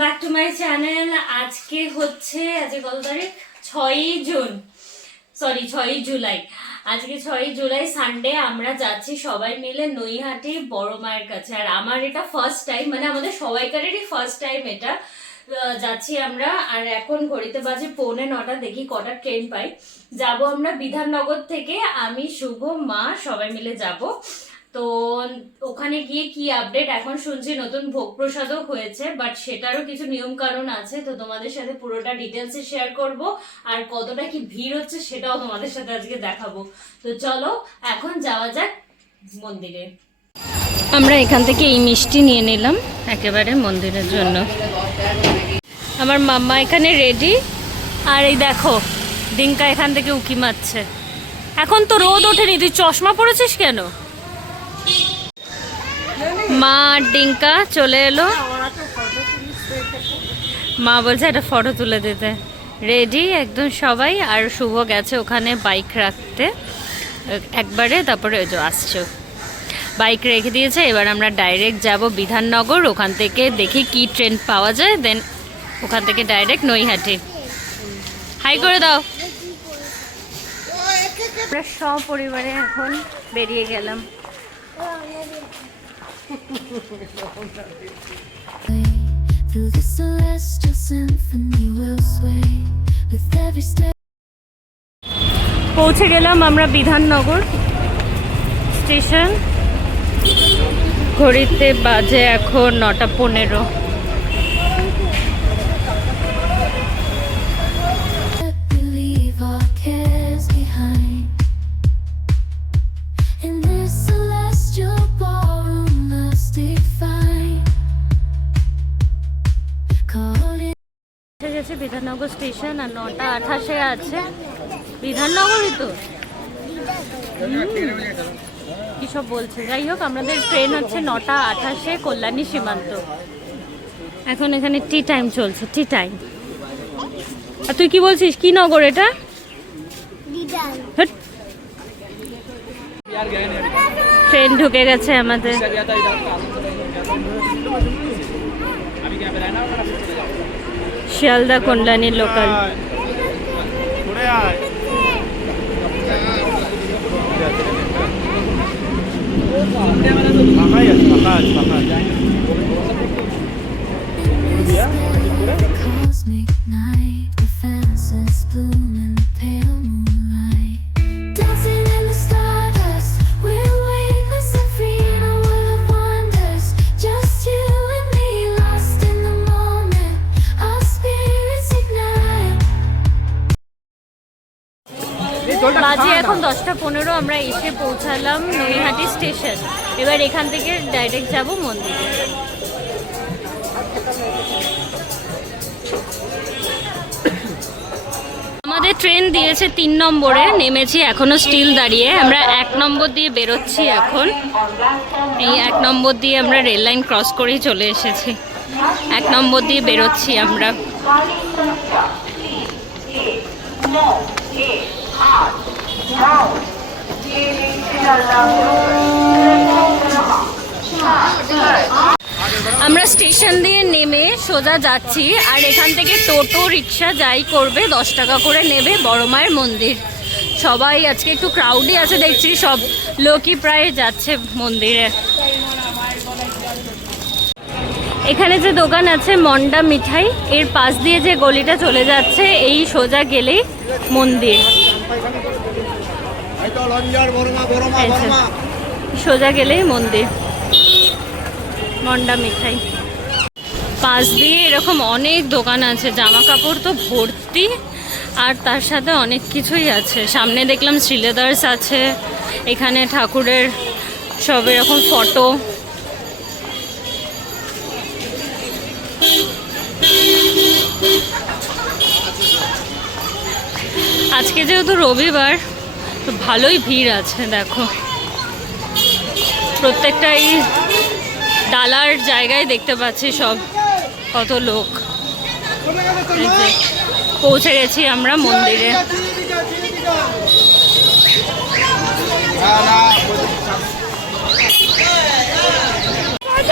Back to my channel আজকে হচ্ছে আজকে কত তারিখ? ছয়ই জুন। সরি ছয়ই জুলাই। আজকে ছয়ই জুলাই সানডে আমরা যাচ্ছি সবাই মিলে নৈহাটি বড় মায়ের কাছে। আর আমার এটা ফার্স্ট টাইম মানে আমাদের সবাইকারেরই ফার্স্ট টাইম এটা। যাচ্ছি আমরা, আর এখন ঘড়িতে বাজে পৌনে নটা, দেখি কটা ট্রেন পাই। যাব আমরা বিধাননগর থেকে, আমি, শুভ, মা, সবাই মিলে যাব। তো ওখানে গিয়ে কি আপডেট এখন শুনছি নতুন ভোগ প্রসাদও হয়েছে বাট সেটারও কিছু নিয়ম কারণ আছে, তো তোমাদের সাথে পুরোটা ডিটেলসে শেয়ার করব। আর কতটা কি ভিড় হচ্ছে সেটাও তোমাদের সাথে আজকে দেখাবো। তো চলো, এখন যাওয়া যাক মন্দিরে। আমরা এখান থেকে এই মিষ্টি নিয়ে নিলাম, একেবারে মন্দিরের জন্য। আমার মাম্মা এখানে রেডি আর এই দেখো, ডিঙ্কা এখান থেকে উকি মারছে। এখন তো রোদ ওঠেনি, তুই চশমা পরেছিস কেন? মা ডিঙ্কা চলে এলো। মা বলছে, একটা ফটো তুলে দিতে। রেডি একদম সবাই। আর শুভ গেছে ওখানে বাইক রাখতে। একবারে তারপরে আসছো। বাইক রেখে দিয়েছে। এবার আমরা ডাইরেক্ট যাব বিধাননগর। ওখান থেকে দেখি কি ট্রেন পাওয়া যায়। দেন ওখান থেকে ডাইরেক্ট নৈহাটি। হাই করে দাও। আমরা সপরিবারে এখন বেরিয়ে গেলাম। Through the celestial symphony will sway with every step. পৌঁছে গেলাম আমরা বিধাননগর স্টেশন ঘড়িতে বাজে এখন নটা পনেরো বিধাননগর স্টেশন আর নটা আঠাশে আছে। বিধাননগরই তো। কি সব বলছে? যাই হোক, আমাদের ট্রেন হচ্ছে নটা আঠাশে কল্যাণী সীমান্ত। এখন এখানে টি টাইম চলছে টি টাইম আর তুই কি বলছিস? কি নগর এটা। ট্রেন ঢুকে গেছে আমাদের। Sealdah Kalyani local cosmic night, বাজে এখন দশটা পনেরো আমরা এসে পৌঁছালাম নৈহাটি স্টেশন। এবার এখান থেকে ডাইরেক্ট যাব মন্দিরে। আমাদের ট্রেন দিয়েছে তিন নম্বরে নেমেছি এখনও স্টিল দাঁড়িয়ে। আমরা এক নম্বর দিয়ে বেরোচ্ছি এখন। এই এক নম্বর দিয়ে আমরা রেল লাইন ক্রস করেই চলে এসেছি। এক নম্বর দিয়ে বেরোচ্ছি আমরা। আমরা স্টেশন দিয়ে নেমে সোজা যাচ্ছি, আর এখান থেকে টোটো রিক্সা যাই করবে, দশ টাকা করে নেবে বড় মায়ের মন্দির। সবাই আজকে একটু ক্রাউডই আছে, দেখছি সব লোকই প্রায় যাচ্ছে মন্দিরে। এখানে যে দোকান আছে, মন্ডা মিঠাই, এর পাশ দিয়ে যে গলিটা চলে যাচ্ছে, এই সোজা গেলেই মন্দির। সোজা গেলেই মন্দির। মন্ডা মিঠাই। পাশ দিয়ে এরকম অনেক দোকান আছে জামা কাপড় তো ভর্তি আর তার সাথে অনেক কিছুই আছে। সামনে দেখলাম শ্রীলেদার্স আছে এখানে ঠাকুরের সব এরকম ফটো। আজকে যেহেতু রবিবার তো ভালোই ভিড় আছে, দেখো। প্রত্যেকটা এই ডালার জায়গায় দেখতে পাচ্ছি সব কত লোক। পৌঁছে গেছি আমরা মন্দিরে।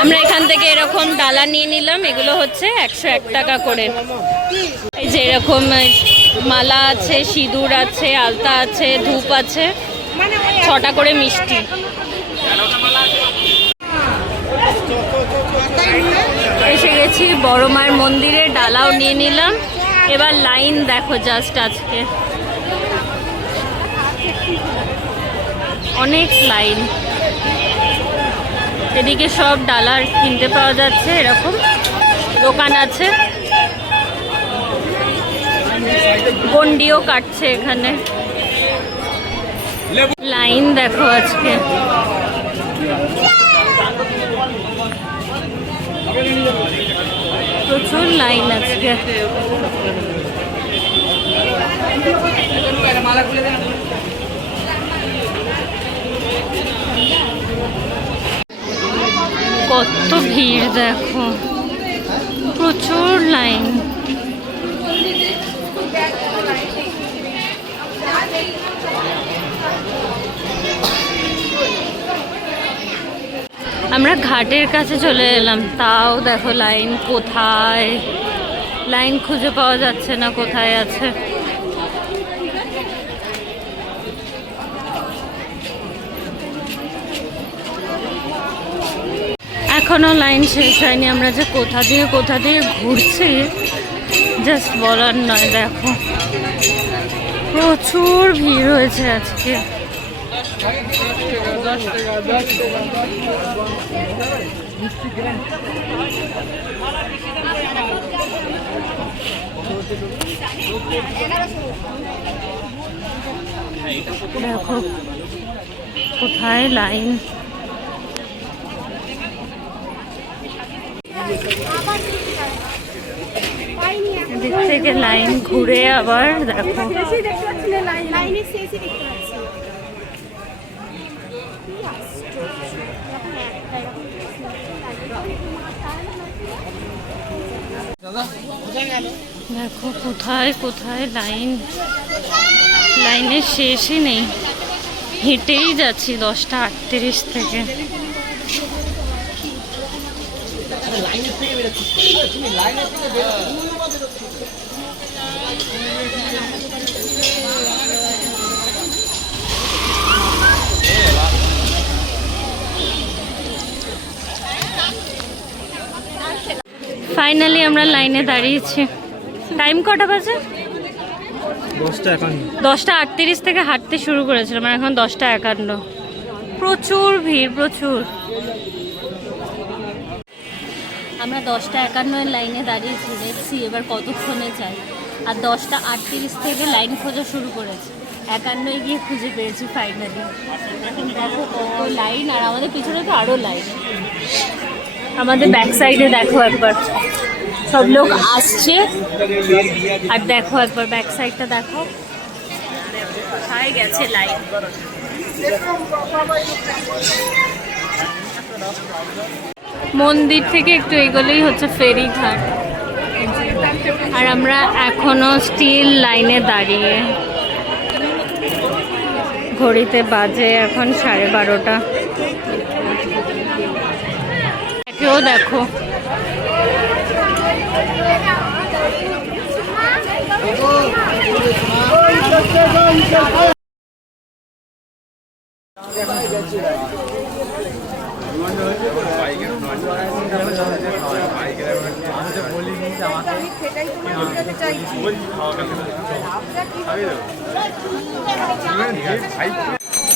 আমরা এখান থেকে এরকম ডালা নিয়ে নিলাম, এগুলো হচ্ছে একশো এক টাকা করে। এই যে এরকম মালা আছে, সিঁদুর আছে, আলতা আছে, ধূপ আছে। ছটা করে মিষ্টি। এসে গেছি বড় মায়ের মন্দিরে, ডালাও নিয়ে নিলাম। এবার লাইন দেখো জাস্ট আজকে। অনেক লাইন। এদিকে সব ডালার কিনতে পাওয়া যাচ্ছে, এরকম। দোকান আছে। গন্ডিও কাটছে এখানে। লাইন দেখো আজকে। প্রচুর লাইন আজকে। কত ভিড় দেখো। প্রচুর লাইন। আমরা ঘাটের কাছে চলে এলাম। তাও দেখো লাইন কোথায়? লাইন খুঁজে পাওয়া যাচ্ছে না কোথায় আছে। এখনও লাইন শেষ হয়নি। আমরা যে কোথা দিয়ে কোথা দিয়ে ঘুরছি জাস্ট বলার নয় দেখো। প্রচুর ভিড় হয়েছে আজকে। দেখো কোথায় লাইন? থেকে লাইন ঘুরে আবার দেখো। দেখো কোথায় কোথায় লাইন? লাইনের শেষই নেই। হেঁটেই যাচ্ছি দশটা আটত্রিশ থেকে। ফাইনালি আমরা লাইনে দাঁড়িয়েছি। টাইম কটা বাজে? দশটা একান্ন। দশটা আটত্রিশ থেকে হাঁটতে শুরু করেছিলাম এখন দশটা একান্ন। প্রচুর ভিড় প্রচুর। আমরা দশটা একান্নের লাইনে দাঁড়িয়েছি দেখছি এবার কতক্ষণে চাই আর দশটা আটত্রিশ থেকে লাইন খোঁজা শুরু করেছি। একান্নই গিয়ে খুঁজে পেয়েছি ফাইনালি দেখো কত লাইন, আর আমাদের পিছনে তো আরও লাইন। আমাদের ব্যাক সাইডে দেখো একবার। সব লোক আসছে। আর দেখো একবার ব্যাক সাইডটা দেখো। কোথায় গেছে লাইন? মন্দির থেকে একটু এগোলেই হচ্ছে ফেরি ঘাট আর আমরা এখনও স্টিল লাইনে দাঁড়িয়ে ঘড়িতে বাজে এখন সাড়ে বারোটা কেউ দেখো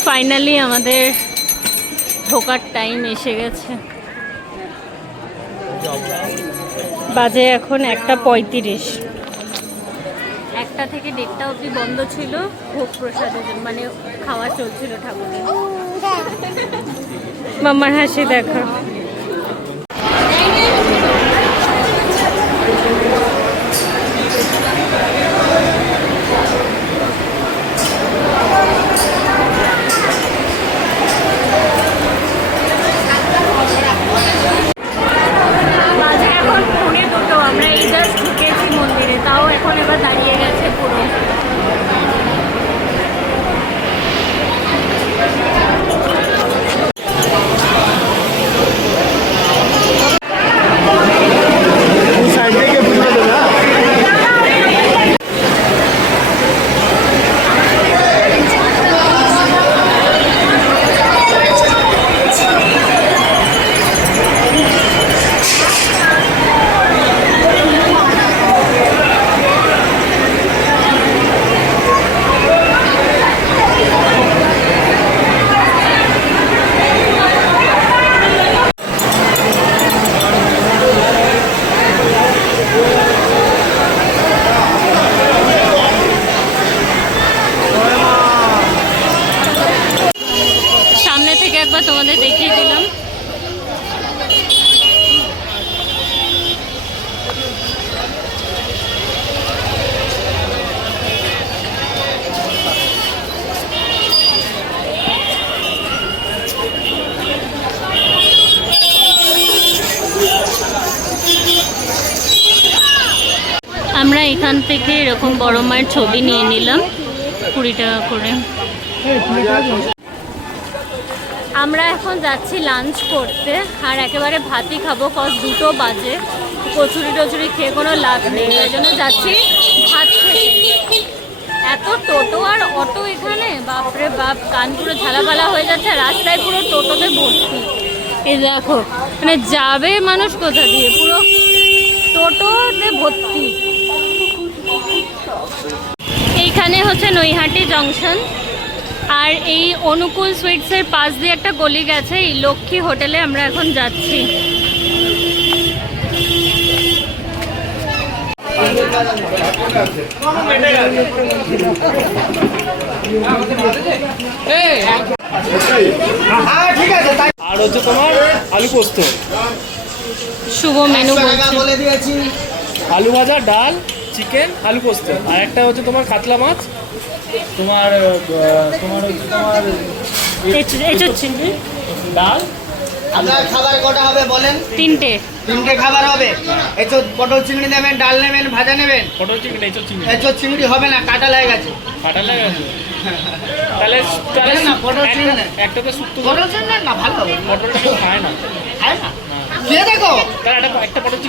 ফাইনালি আমাদের ঢোকার টাইম এসে গেছে। বাজে এখন একটা পঁয়ত্রিশ। একটা থেকে দেড়টা অবধি বন্ধ ছিল ভোগ প্রসাদের জন্য মানে খাওয়া চলছিল ঠাকুরের। মামার হাসি দেখা। আমরা এখান থেকে এরকম বড় মায়ের ছবি নিয়ে নিলাম কুড়ি টাকা করে। আমরা এখন যাচ্ছি লাঞ্চ করতে আর একেবারে ভাতই খাব কজ দুটো বাজে। কচুরি টচুরি খেয়ে কোনো লাভ নেই, ওই জন্য যাচ্ছি ভাত এত টোটো আর অটো এখানে? বাপরে বাপ, কান পুরো ঝালাপালা হয়ে যাচ্ছে রাস্তায় পুরো টোটোতে ভর্তি। এই দেখো মানে যাবে মানুষ কোথা দিয়ে? পুরো টোটোতে ভর্তি। এইখানে হচ্ছে নৈহাটি জংশন। আর এই অনুকূল সুইটসের পাশ দিয়ে একটা গলি গেছে এই লক্ষ্মী হোটেলে আমরা এখন যাচ্ছি। আর হচ্ছে তোমার আলু পোস্ত। শুভ মেনু বলছে। আলু ভাজা ডাল চিকেন আলু পোস্ত। আর একটা হচ্ছে তোমার কাতলা মাছ। তোমার তোমার হচ্ছে তোমার চিংড়ি। ডাল। আপনার খাবার কটা হবে বলেন? তিনটে। তিনটে খাবার হবে। এঁচো পটল চিংড়ি নেবেন ডাল নেবেন ভাজা নেবেন? পটল চিকেন এইসব চিংড়ি। এঁচো চিংড়ি হবে না? কাটা লেগে গেছে। কাটা লাগে আছে তাহলে তাহলে না, পটল চিংড়ি। একটাতে শুক্তো পটল চিংড়ি না ভালো হবে। পটলটা কেউ খায় না। খায় না? দেখো।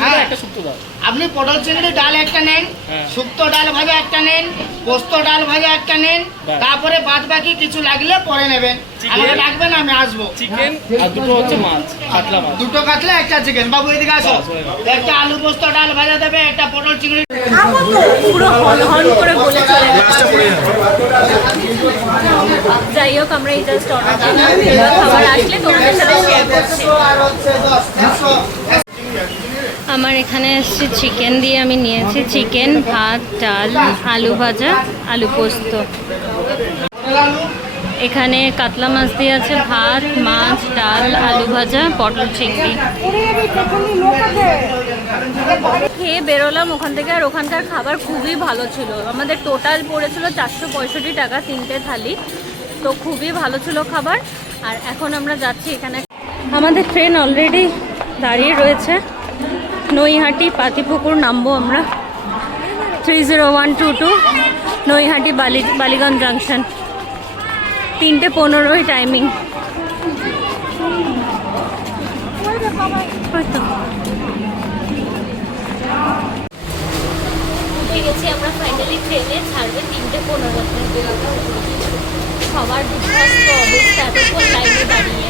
হ্যাঁ। একটা শুক্তো দাও। আপনি পটল চিংড়ি ডাল একটা নেন হ্যাঁ। শুক্তো ডাল ভাজা একটা নেন পোস্ত ডাল ভাজা একটা নেন তারপরে বাদ বাকি কিছু লাগলে পরে নেবেন? আমাকে ডাকবেন আমি আসব। চিকেন আর দুটো হচ্ছে মাছ কাতলা মাছ। দুটো কাটলে একটা চিকেন বাবু এদিকে আসো। একটা আলু পোস্ত ডাল ভাজা দেবে একটা পটল চিংড়ি। পুরো হল হল করে বলে চলে। যাই হোক, আমরা এই জাস্ট অর্ডার দিলাম। খাবার আসলে তোমাদের সাথে শেয়ার আমার এখানে এসছে চিকেন দিয়ে আমি নিয়েছি চিকেন ভাত, ডাল, আলু ভাজা, আলু পোস্ত। এখানে কাতলা মাছ দিয়ে আছে ভাত, মাছ, ডাল, আলু ভাজা, পটল চিংড়ি। খেয়ে বেরোলাম ওখান থেকে আর ওখানকার খাবার খুবই ভালো ছিল। আমাদের টোটাল পড়েছিল চারশো পঁয়ষট্টি টাকা তিনটে থালি। তো খুবই ভালো ছিল খাবার। আর এখন আমরা যাচ্ছি এখানে। আমাদের ট্রেন অলরেডি দাঁড়িয়ে রয়েছে। নৈহাটি পাতিপুকুর নামবো আমরা। Three zero one two two Naihati Bally Ballygunge junction তিনটে পনেরোই টাইমিং গেছি আমরা ফাইনালি ট্রেনে ছাড়বে তিনটে পনেরোতে সবার বিধ্বস্ত অবস্থা এতক্ষণ লাইনে দাঁড়িয়ে।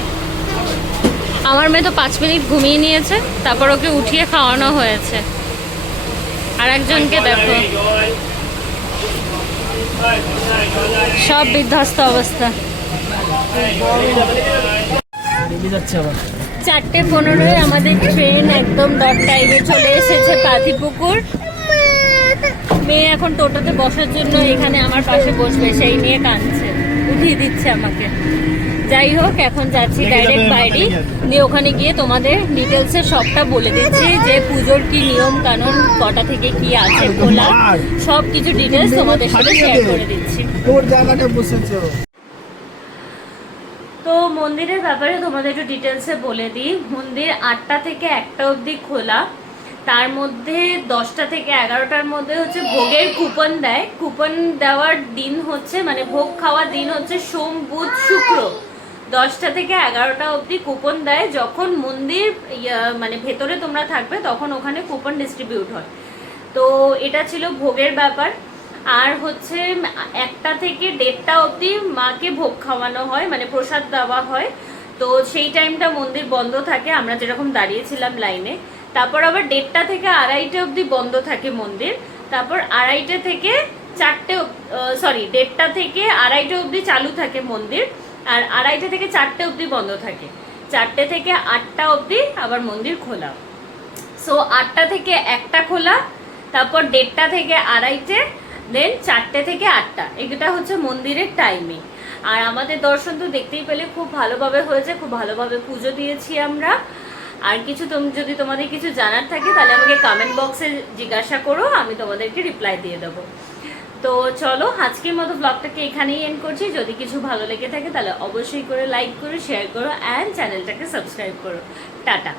আমার মেয়ে তো পাঁচ মিনিট ঘুমিয়ে নিয়েছে তারপর ওকে উঠিয়ে খাওয়ানো হয়েছে। আর একজনকে দেখো। সব বিধ্বস্ত অবস্থা। চারটে পনেরোয় আমাদের ট্রেন একদম ডট টাইমে চলে এসেছে পাথিপুকুর। মেয়ে এখন টোটোতে বসার জন্য এখানে আমার পাশে বসবে, সেই নিয়ে কাঁদছে, উঠিয়ে দিচ্ছে আমাকে। যাই হোক এখন যাচ্ছি ডাইরেক্ট বাইরে দিয়ে ওখানে গিয়ে তোমাদের ডিটেলসে সবটা বলে দিচ্ছি যে পুজোর কি নিয়ম কানুন কটা থেকে কি আছে খোলা সব কিছু ডিটেলস তোমাদের সাথে শেয়ার করে দিচ্ছি। তোর জায়গাটা বসেছো। তো মন্দিরের ব্যাপারে তোমাদের একটু ডিটেলসে বলে দিই। মন্দির আটটা থেকে একটা অবধি খোলা। তার মধ্যে দশটা থেকে এগারোটার মধ্যে হচ্ছে ভোগের কুপন দেয়। কুপন দেওয়ার দিন হচ্ছে মানে ভোগ খাওয়ার দিন হচ্ছে সোম বুধ শুক্র। দশটা থেকে এগারোটা অবধি কুপন দেয়। যখন মন্দির মানে ভেতরে তোমরা থাকবে, তখন ওখানে কুপন ডিস্ট্রিবিউট হয়। তো এটা ছিল ভোগের ব্যাপার। আর হচ্ছে, একটা থেকে দেড়টা অবধি মাকে ভোগ খাওয়ানো হয় মানে প্রসাদ দেওয়া হয়। তো সেই টাইমটা মন্দির বন্ধ থাকে, আমরা যেরকম দাঁড়িয়েছিলাম লাইনে তারপর আবার দেড়টা থেকে আড়াইটে অবধি বন্ধ থাকে মন্দির। তারপর আড়াইটে থেকে চারটে সরি দেড়টা থেকে আড়াইটে অবধি চালু থাকে মন্দির। আর আড়াইটে থেকে চারটে অবধি বন্ধ থাকে। চারটে থেকে আটটা অবধি আবার মন্দির খোলা। সো আটটা থেকে একটা খোলা, তারপর দেড়টা থেকে আড়াইটে দেন চারটে থেকে আটটা। এটা হচ্ছে মন্দিরের টাইমিং আর আমাদের দর্শন তো দেখতেই পেলে, খুব ভালোভাবে হয়েছে, খুব ভালোভাবে পুজো দিয়েছি আমরা। আর কিছু তুমি, যদি তোমাদের কিছু জানার থাকে, তাহলে আমাকে কমেন্ট বক্সে জিজ্ঞাসা করো, আমি তোমাদেরকে রিপ্লাই দিয়ে দেবো। তো চলো, আজকের মতো ব্লগটাকে এখানেই এন্ড করছি। যদি কিছু ভালো লেগে থাকে তাহলে অবশ্যই করে লাইক করো শেয়ার করো অ্যান্ড চ্যানেলটাকে সাবস্ক্রাইব করো। টাটা।